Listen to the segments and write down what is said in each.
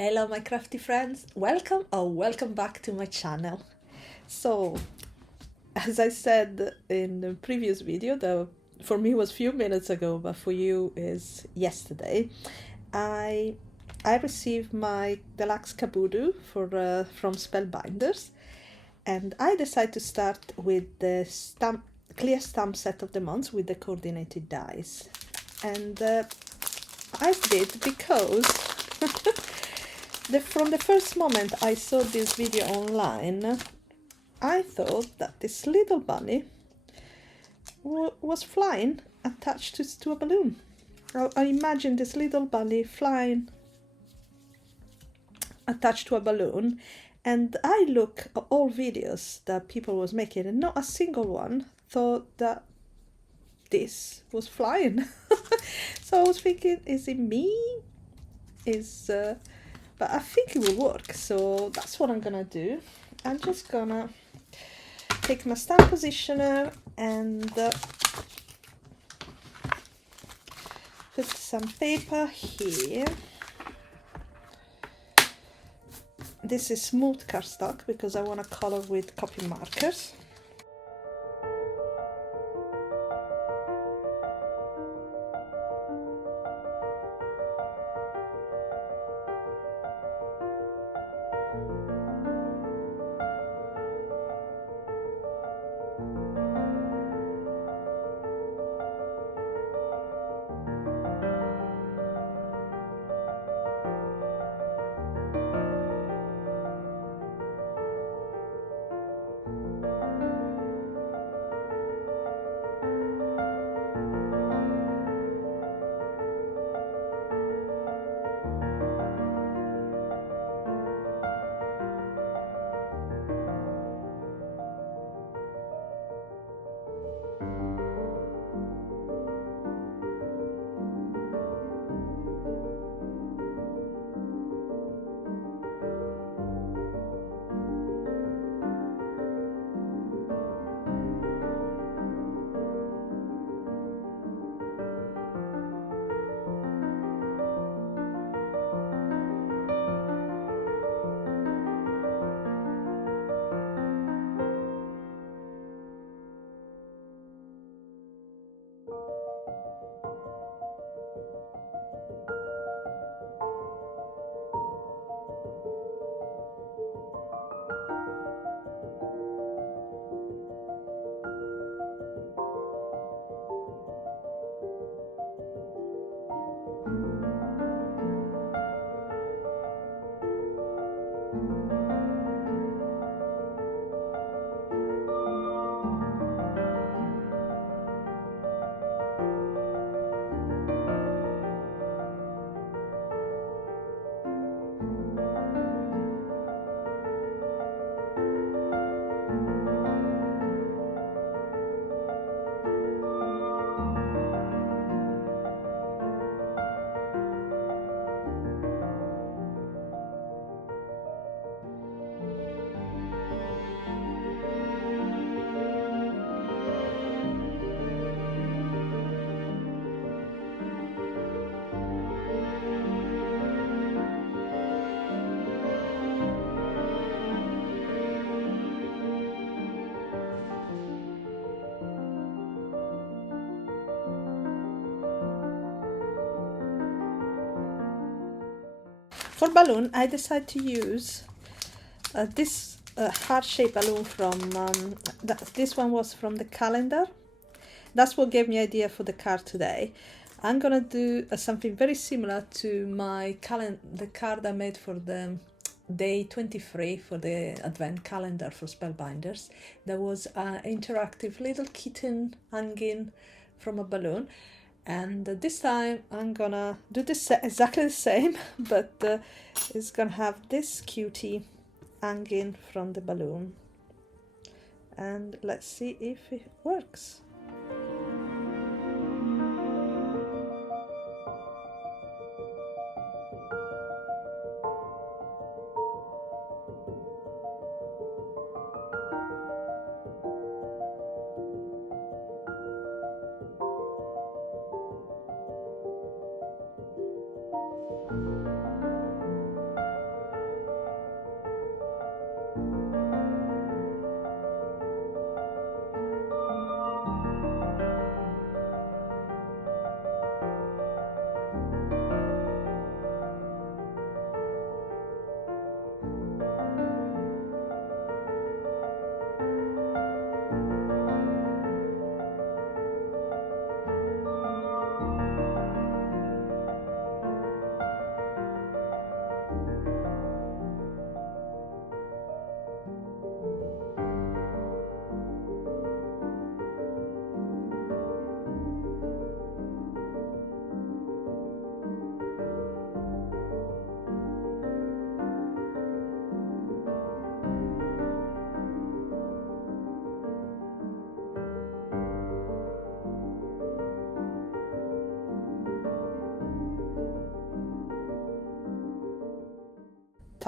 Hello my crafty friends, welcome back to my channel. So, as I said in the previous video, though for me was a few minutes ago, but for you is yesterday, I received my deluxe caboodle from Spellbinders, and I decided to start with the clear stamp set of the month with the coordinated dies. And I did because from the first moment I saw this video online, I thought that this little bunny was flying attached to a balloon. I imagine this little bunny flying attached to a balloon, and I look at all videos that people was making and not a single one thought that this was flying. So I was thinking, is it me? But I think it will work, so that's what I'm gonna do. I'm just gonna take my stamp positioner and put some paper here. This is smooth cardstock because I want to color with copy markers. For balloon, I decided to use this heart-shaped balloon from, this one was from the calendar. That's what gave me idea for the card today. I'm gonna do something very similar to the card I made for the day 23 for the advent calendar for Spellbinders. There was an interactive little kitten hanging from a balloon. And this time I'm gonna do this exactly the same, but it's gonna have this cutie hanging from the balloon. And let's see if it works.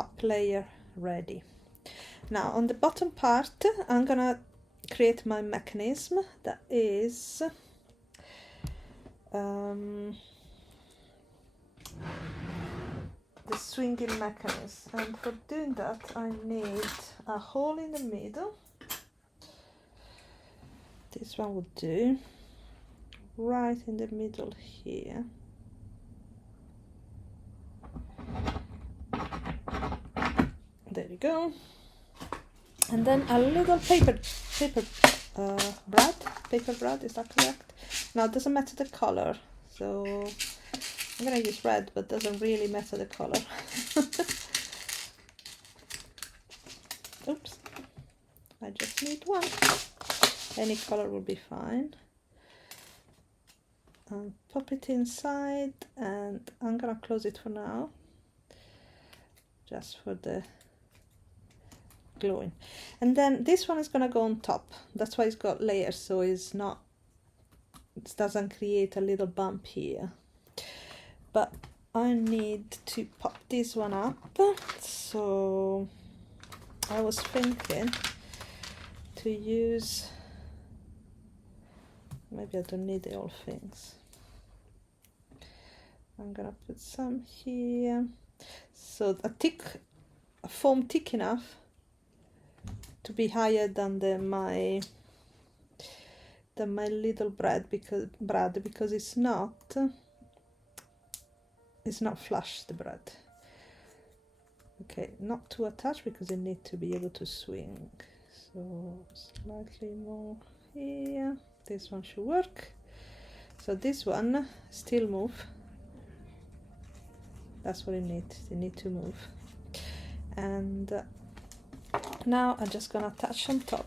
top layer ready. Now on the bottom part I'm gonna create my mechanism, that is the swinging mechanism, and for doing that I need a hole in the middle. This one would do, right in the middle here. There you go. And then a little paper brad, is that correct? Now it doesn't matter the color, so I'm gonna use red, but doesn't really matter the color. Oops, I just need one. Any color will be fine. Pop it inside, and I'm gonna close it for now, just for the gluing. And then this one is gonna go on top. That's why it's got layers, so it's not, it doesn't create a little bump here. But I need to pop this one up, so I was thinking to use, maybe I don't need the whole things. I'm gonna put some here, so a foam thick enough to be higher than my little brad, because it's not flush, the brad. Okay, not too attached because it needs to be able to swing, so slightly more here. This one should work. So this one still move. That's what it needs. It needs to move. And now I'm just gonna attach on top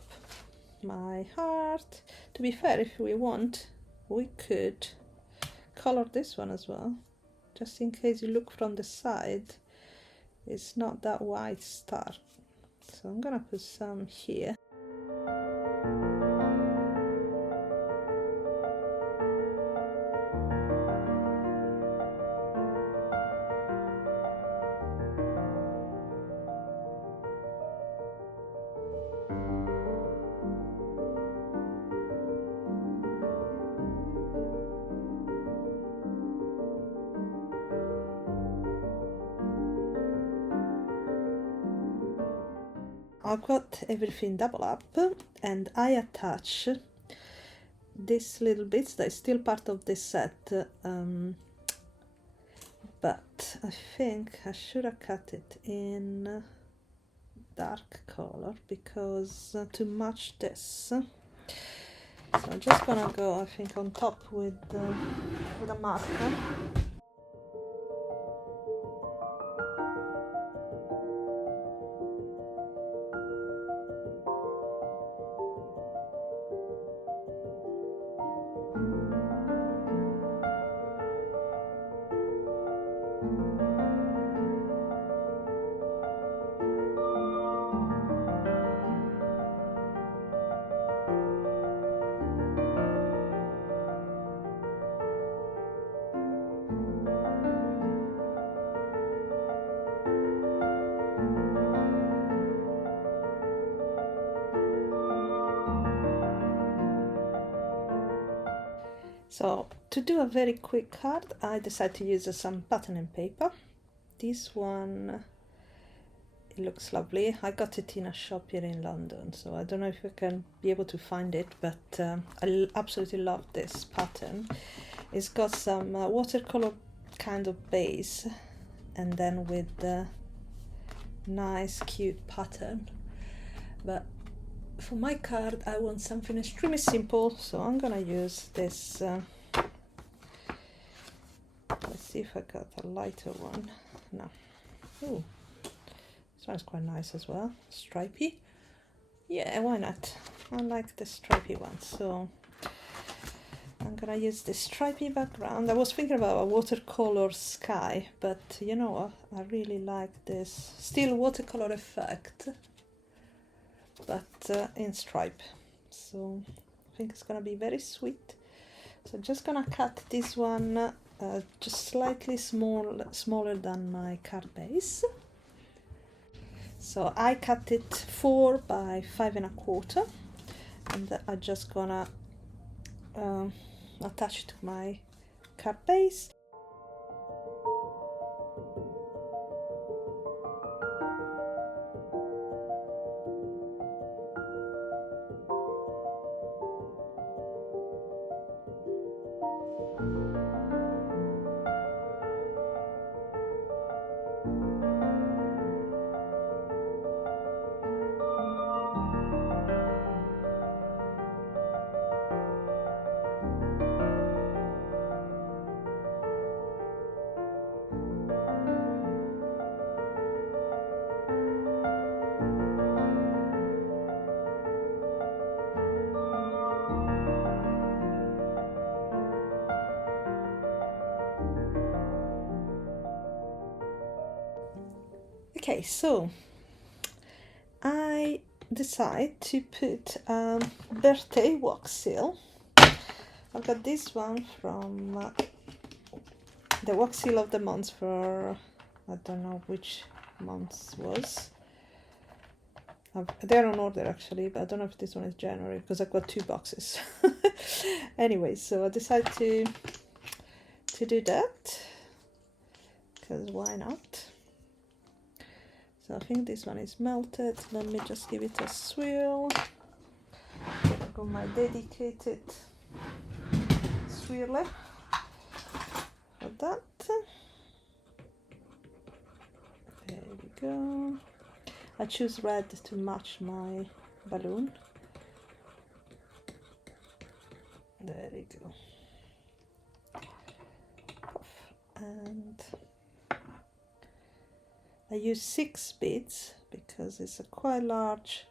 my heart. To be fair, if we want, we could color this one as well, just in case you look from the side, it's not that white star. So I'm gonna put some here. I've got everything double up, and I attach these little bits that is still part of this set, but I think I should have cut it in dark color because to match this. So I'm just gonna go, I think, on top with a marker. So to do a very quick card, I decided to use some patterning paper. This one, it looks lovely. I got it in a shop here in London, so I don't know if you can be able to find it, but I absolutely love this pattern. It's got some watercolor kind of base, and then with the nice cute pattern. But for my card I want something extremely simple, so I'm gonna use this. Let's see if I got a lighter one. No. Ooh, this one's quite nice as well. Stripy. Yeah, why not? I like the stripy one, so I'm gonna use this stripy background. I was thinking about a watercolor sky, but you know what? I really like this still watercolor effect, but in stripe. So I think it's gonna be very sweet. So I'm just gonna cut this one just slightly smaller than my card base. So I cut it 4 by 5 1/4, and I'm just gonna attach it to my card base. Okay, so I decide to put birthday wax seal. I've got this one from the wax seal of the month for, I don't know which month was. They're on order actually, but I don't know if this one is January because I've got 2 boxes. Anyway, so I decided to do that because why not? So I think this one is melted. Let me just give it a swirl. I've got my dedicated swirler for that. There we go. I choose red to match my balloon. There we go. And I use 6 beads because it's a quite large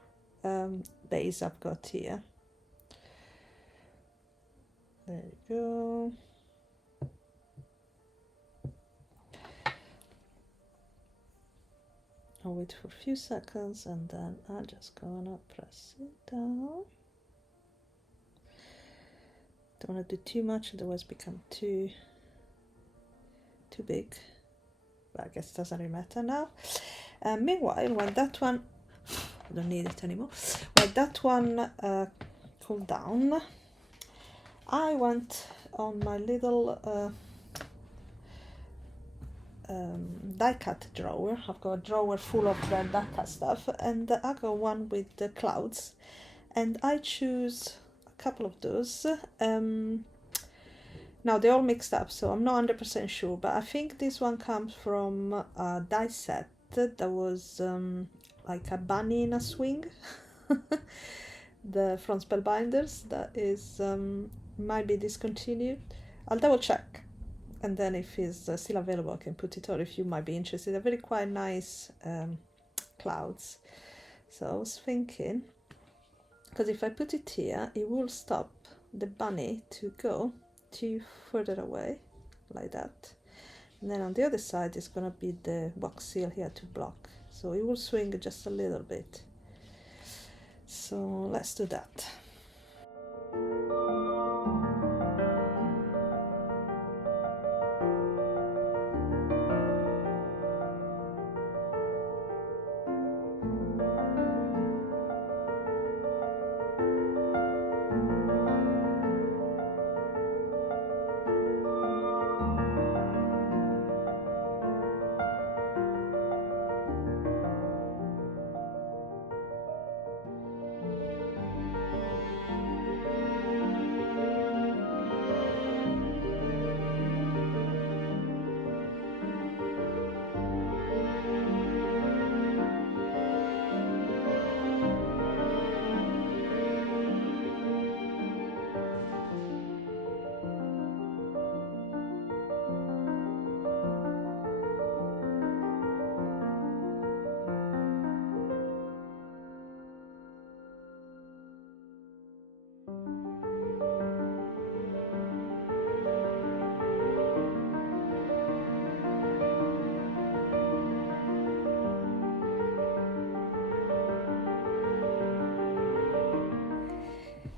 base I've got here. There you go. I'll wait for a few seconds and then I'm just gonna press it down. Don't want to do too much, otherwise become too big. But I guess it doesn't really matter now. Meanwhile, when that one, I don't need it anymore. When that one cooled down, I went on my little die cut drawer. I've got a drawer full of die cut stuff, and I got one with the clouds, and I choose a couple of those. Now they're all mixed up, so I'm not 100% sure, but I think this one comes from a die set that was like a bunny in a swing. The from Spellbinders, that is might be discontinued. I'll double check, and then if it's still available I can put it on if you might be interested. They're very quite nice clouds. So I was thinking, because if I put it here it will stop the bunny to go too further away like that, and then on the other side is gonna be the wax seal here to block, so it will swing just a little bit. So let's do that.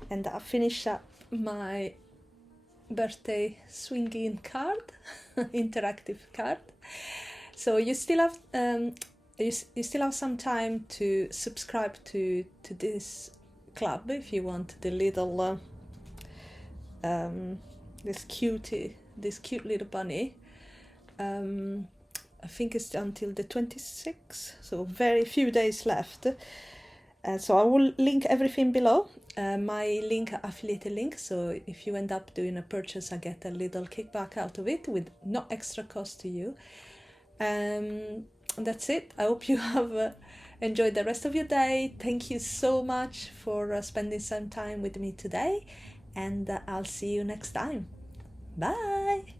And I finish up my birthday swinging card, interactive card. So you still have you still have some time to subscribe to this club if you want the little this cute little bunny. I think it's until the 26th, so very few days left. So I will link everything below. My link, affiliate link, so if you end up doing a purchase, I get a little kickback out of it with no extra cost to you. That's it. I hope you have enjoyed the rest of your day. Thank you so much for spending some time with me today, and I'll see you next time. Bye!